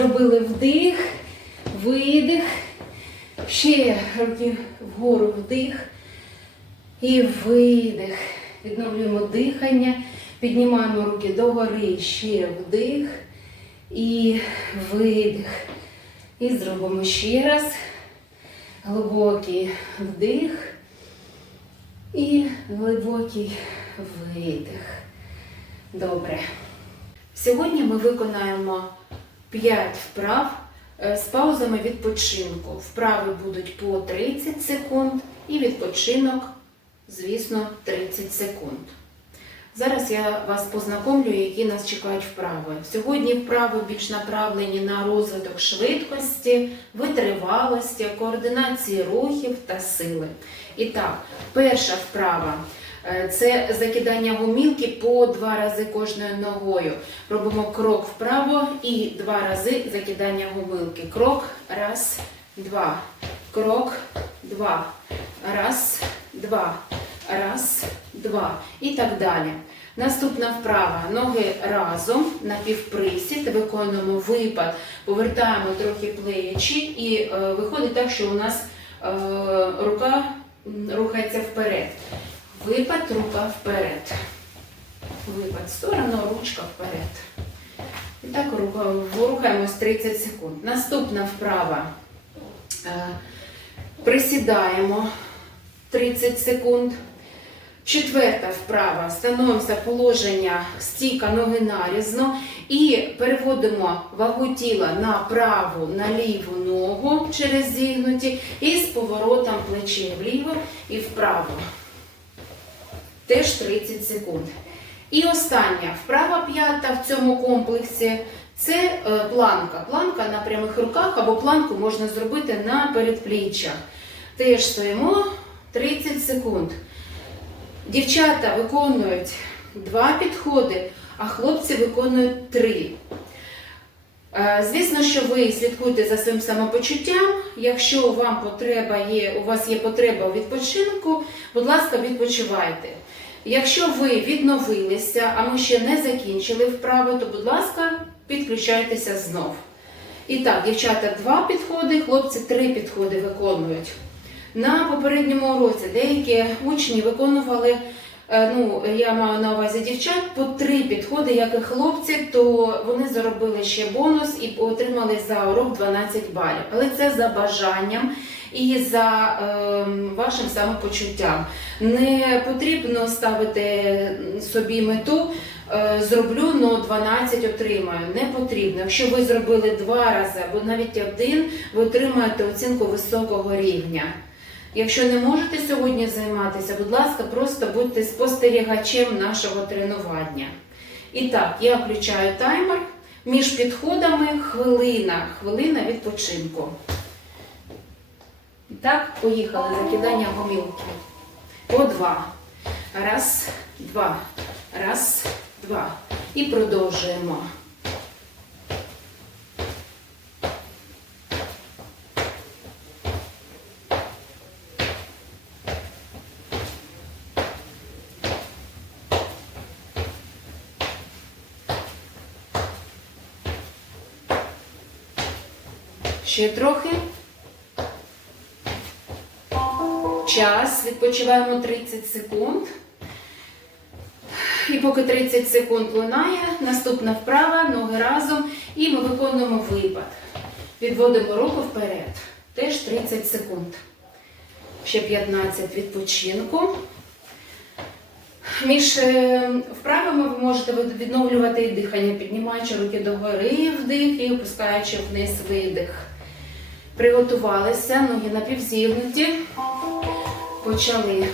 Зробили вдих, видих. Ще руки вгору вдих і видих. Відновлюємо дихання. Піднімаємо руки догори. Ще вдих і видих. І зробимо ще раз. Глибокий вдих і глибокий видих. Добре. Сьогодні ми виконаємо 5 вправ е, з паузами відпочинку. Вправи будуть по 30 секунд і відпочинок, звісно, 30 секунд. Зараз я вас познакомлю, які нас чекають вправи. Сьогодні вправи більш направлені на розвиток швидкості, витривалості, координації рухів та сили. І так, перша вправа це закидання гумілки по два рази кожною ногою. Робимо крок вправо і два рази закидання гумилки. Крок, раз, два. Крок, два. Раз, два. Раз, два. І так далі. Наступна вправа. Ноги разом на півприсід. Виконуємо випад, повертаємо трохи плечі і е, виходить так, що у нас е, рука рухається вперед. Випад, рука вперед. Випад в сторону, ручка вперед. І так рухаємось 30 секунд. Наступна вправа. Е, Присідаємо 30 секунд. Четверта вправа. Становимося положення стійка ноги нарізно і переводимо вагу тіла на праву, на ліву ногу через зігнуті і з поворотом плече вліво і вправо. Теж 30 секунд. І остання вправа п'ята в цьому комплексі це е, планка. Планка на прямих руках або планку можна зробити на передпліччях. Теж стоїмо 30 секунд. Дівчата виконують два підходи, а хлопці виконують три. Е, Звісно, що ви слідкуєте за своїм самопочуттям. Якщо вам потреба є, у вас є потреба у відпочинку, будь ласка, відпочивайте. Якщо ви відновилися, а ми ще не закінчили вправи, то, будь ласка, підключайтеся знов. І так, дівчата, два підходи, хлопці три підходи виконують. На попередньому уроці деякі учні виконували, е, ну я маю на увазі дівчат, по три підходи, як і хлопці, то вони заробили ще бонус і отримали за урок 12 балів. Але це за бажанням і за ем, вашим самопочуттям. Не потрібно ставити собі мету. е, Зроблю, но 12 отримаю. Не потрібно. Якщо ви зробили два рази або навіть один, ви отримаєте оцінку високого рівня. Якщо не можете сьогодні займатися, будь ласка, просто будьте спостерігачем нашого тренування. І так, я включаю таймер. Між підходами хвилина, хвилина відпочинку. І так, поїхали. Закидання гомілки. По два. Раз, два. Раз, два. І продовжуємо. Ще трохи. Час. Відпочиваємо 30 секунд. І поки 30 секунд лунає, наступна вправа, ноги разом, і ми виконуємо випад. Відводимо руку вперед. Теж 30 секунд. Ще 15 відпочинку. Між е, вправами ви можете відновлювати і дихання, піднімаючи руки догори, вдих і опускаючи вниз видих. Приготувалися, ноги напівзігнуті. Почали.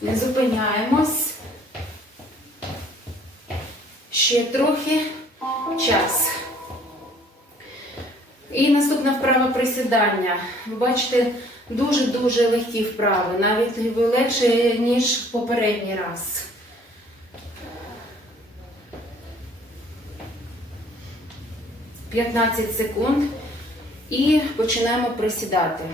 Не зупиняємось. Ще трохи час. Присідання. Ви бачите, Дуже-дуже легкі вправи, навіть легше, ніж попередній раз. П'ятнадцять секунд і починаємо присідати.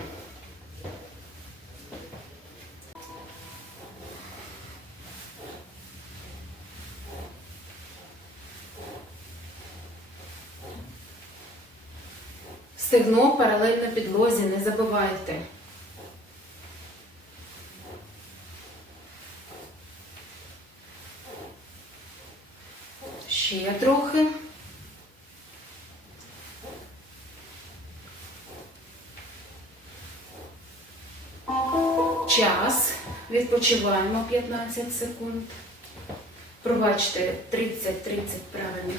Стегно паралельно підлозі, не забувайте. Ще трохи. Час. Відпочиваємо 15 секунд. Пробачте, 30-30 правильно.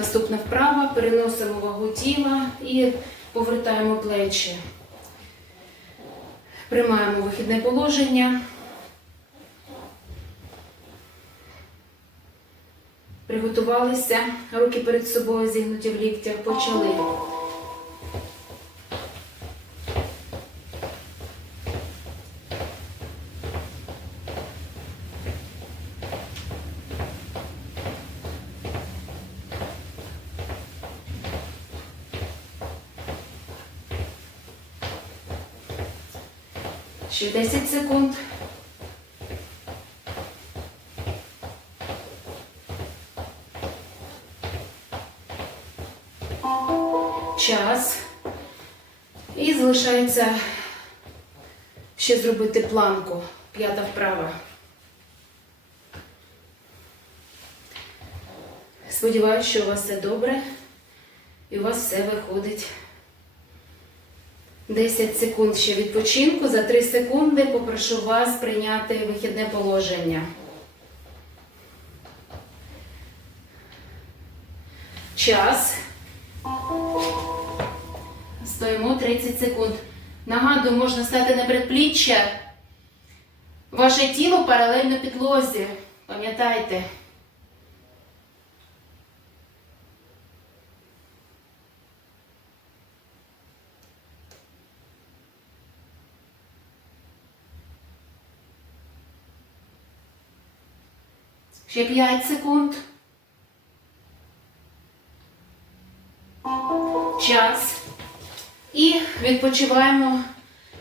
Наступна вправа. Переносимо вагу тіла і повертаємо плечі. Приймаємо вихідне положення. Приготувалися. Руки перед собою зігнуті в ліктях. Почали. Ще 10 секунд. Час. І залишається ще зробити планку. П'ята вправа. Сподіваюсь, що у вас все добре і у вас все виходить. 10 секунд ще відпочинку. За 3 секунди попрошу вас прийняти вихідне положення. Час. Стоїмо 30 секунд. Нагадую, можна стати на предпліччя. Ваше тіло паралельно підлозі. Пам'ятайте. Ще 5 секунд. Час. І відпочиваємо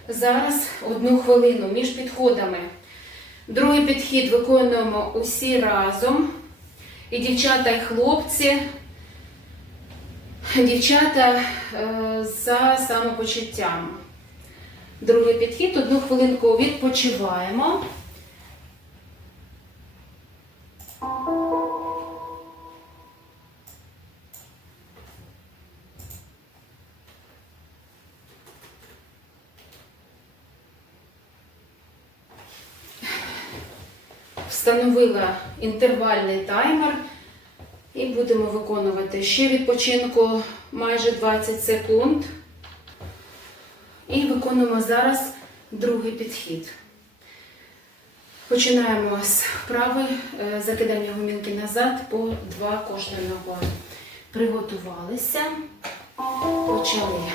зараз одну хвилину між підходами. Другий підхід виконуємо усі разом. І дівчата, і хлопці. Дівчата е, за самопочуттям. Другий підхід, одну хвилинку відпочиваємо. Встановила інтервальний таймер і будемо виконувати ще відпочинку майже 20 секунд. І виконуємо зараз другий підхід. Починаємо з вправи е, закидання гумілки назад по два кожної ногою. Приготувалися, почали.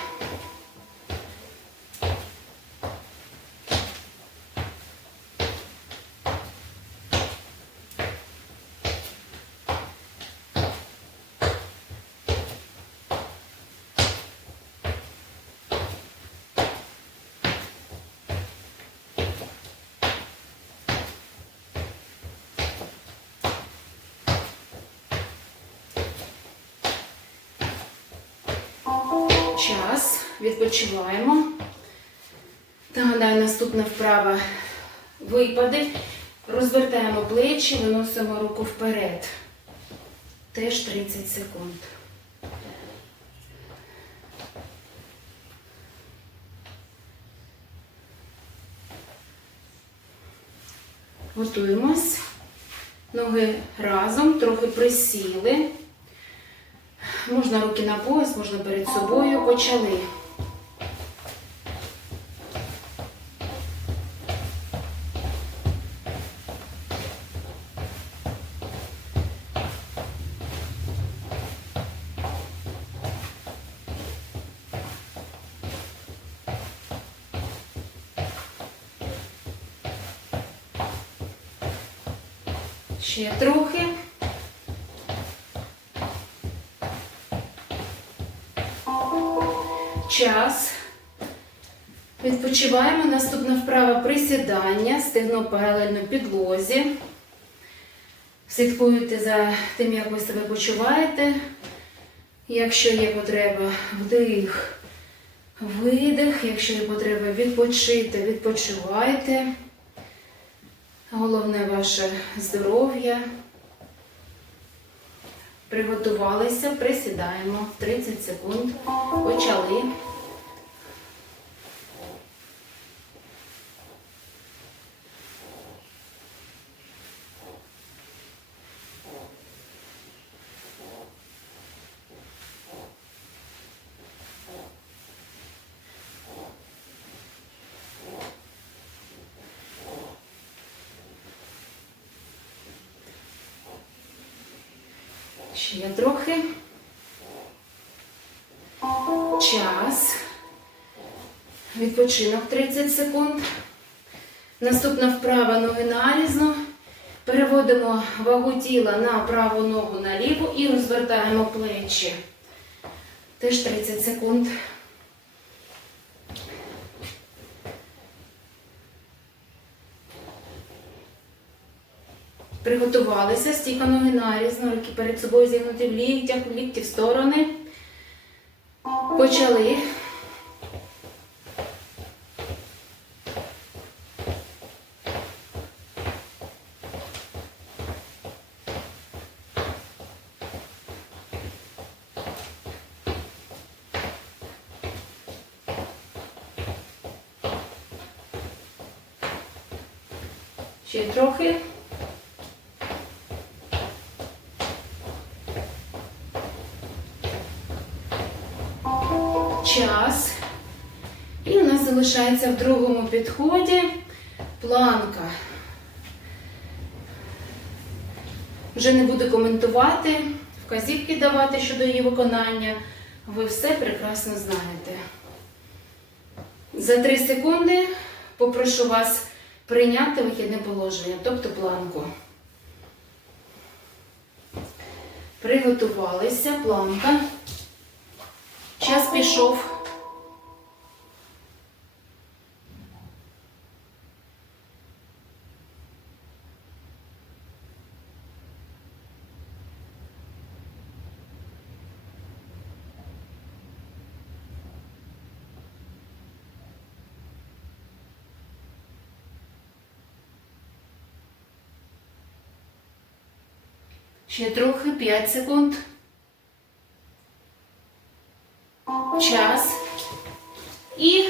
Час. Відпочиваємо. Нагадаю, наступна вправа випади. Розвертаємо плечі, виносимо руку вперед. Теж 30 секунд. Готуємось. Ноги разом, трохи присіли. Можна руки на пояс, можна перед собою. Почали. Ще трохи. Час. Відпочиваємо. Наступна вправа присідання, стегно паралельно підлозі. Слідкуйте за тим, як ви себе почуваєте. Якщо є потреба, вдих, видих. Якщо є потреба відпочити, відпочивайте. Головне ваше здоров'я. Приготувалися, присідаємо 30 секунд. Почали. Ще трохи. Час. Відпочинок 30 секунд. Наступна вправа ноги нарізно. Переводимо вагу тіла на праву ногу на ліву і розвертаємо плечі. Теж 30 секунд. Приготувалися, стійка ноги нарізно, руки перед собою зігнуті в ліктях, в лікті в сторони. Почали. Ще трохи. час. І у нас залишається в другому підході планка. Вже не буду коментувати, вказівки давати щодо її виконання. Ви все прекрасно знаєте. За 3 секунди попрошу вас прийняти вихідне положення, тобто планку. Приготувалися, планка. Час пішов. Ще трохи, 5 секунд. час і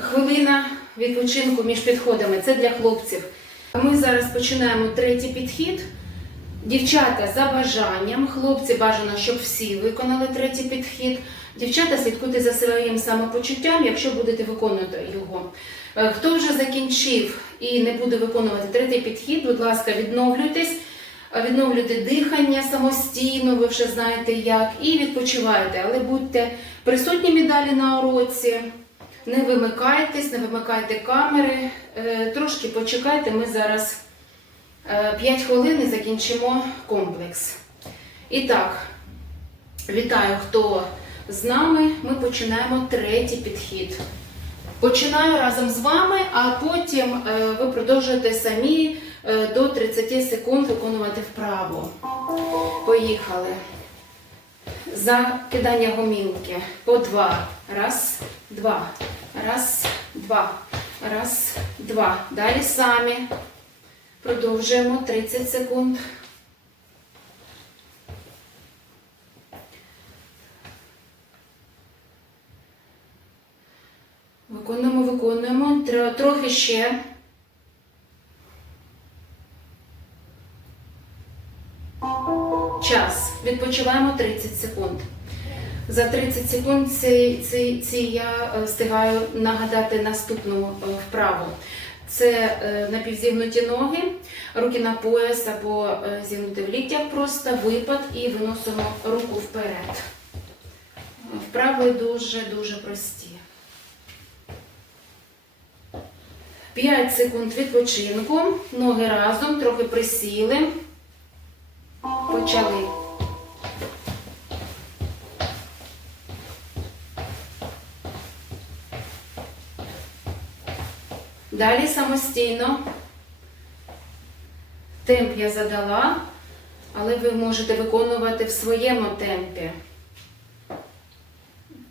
хвилина відпочинку між підходами. Це для хлопців. Ми зараз починаємо третій підхід. Дівчата за бажанням, хлопці бажано, щоб всі виконали третій підхід. Дівчата слідкуйте за своїм самопочуттям, якщо будете виконувати його. Е, Хто вже закінчив і не буде виконувати третій підхід, будь ласка, відновлюйтесь. Відновлюйте дихання самостійно, ви вже знаєте як, і відпочивайте, але будьте присутніми далі на уроці, не вимикайтесь, не вимикайте камери, Е, трошки почекайте, ми зараз 5 хвилин і закінчимо комплекс. І так, вітаю, хто з нами. Ми починаємо третій підхід. Починаю разом з вами, а потім е, ви продовжуєте самі е, до 30 секунд виконувати вправо. Поїхали. Закидання гомілки. По два. Раз, два. Раз, два. Раз, два. Далі самі. Продовжуємо 30 секунд. Виконуємо, виконуємо. Трохи ще. Час. Відпочиваємо 30 секунд. За 30 секунд ці, ці, ці я е, встигаю нагадати наступну е, вправу. Це е, напівзігнуті ноги, руки на пояс або зігнути в ліктях просто, випад і виносимо руку вперед. Вправи дуже-дуже прості. 5 секунд відпочинку. Ноги разом, трохи присіли. Почали. Далі самостійно. Темп я задала, але ви можете виконувати в своєму темпі.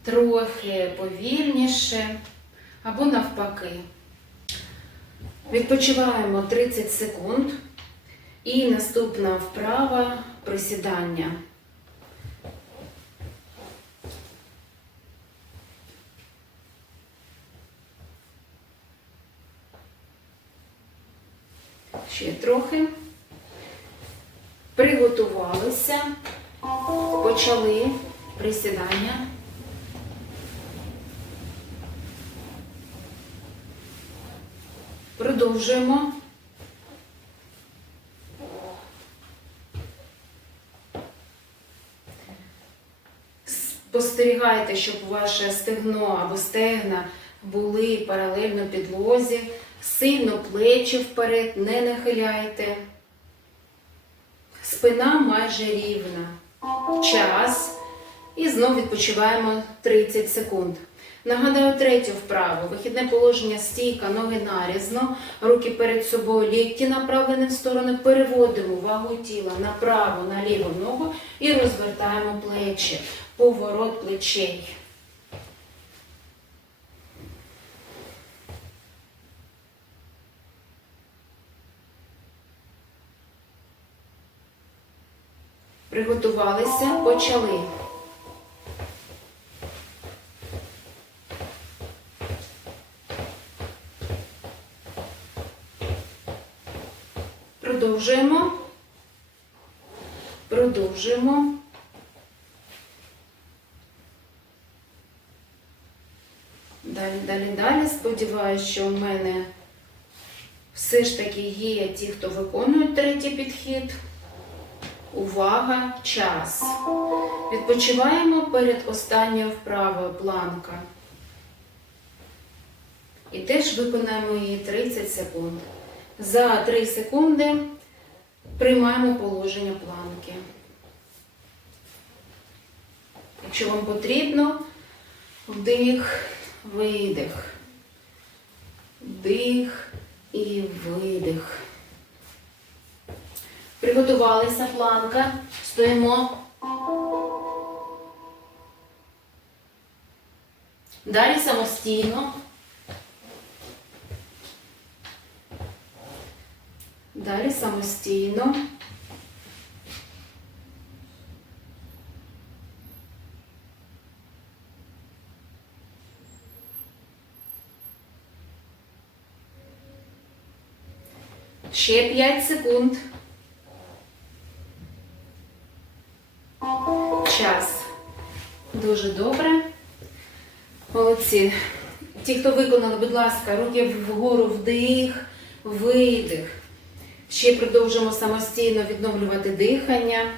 Трохи повільніше або навпаки. Відпочиваємо 30 секунд. І наступна вправа присідання. Ще трохи. Приготувалися, почали присідання. Продовжуємо. Спостерігайте, щоб ваше стегно або стегна були паралельно підлозі. Сильно плечі вперед не нахиляйте. Спина майже рівна. Час. І знову відпочиваємо 30 секунд. Нагадаю третю вправу. Вихідне положення стійка, ноги нарізно, руки перед собою, лікті направлені в сторони. Переводимо вагу тіла на праву, на ліву ногу і розвертаємо плечі. Поворот плечей. Приготувалися, почали. Продовжуємо. Продовжуємо. Далі, далі, далі. Сподіваюся, що у мене все ж таки є ті, хто виконує третій підхід. Увага, час. Відпочиваємо перед останньою вправою планка. І теж виконаємо її 30 секунд. За 3 секунди приймаємо положення планки. Якщо вам потрібно, вдих, видих. Вдих і видих. Приготувалися планка. Стоїмо. Далі самостійно. Далі самостійно. Ще 5 секунд. Час. Дуже добре. Молодці. Ті, хто виконали, будь ласка, руки вгору вдих, видих. Ще продовжимо самостійно відновлювати дихання.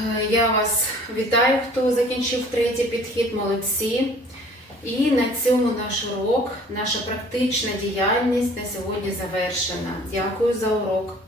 Е, Я вас вітаю, хто закінчив третій підхід, молодці. І на цьому наш урок, наша практична діяльність на сьогодні завершена. Дякую за урок.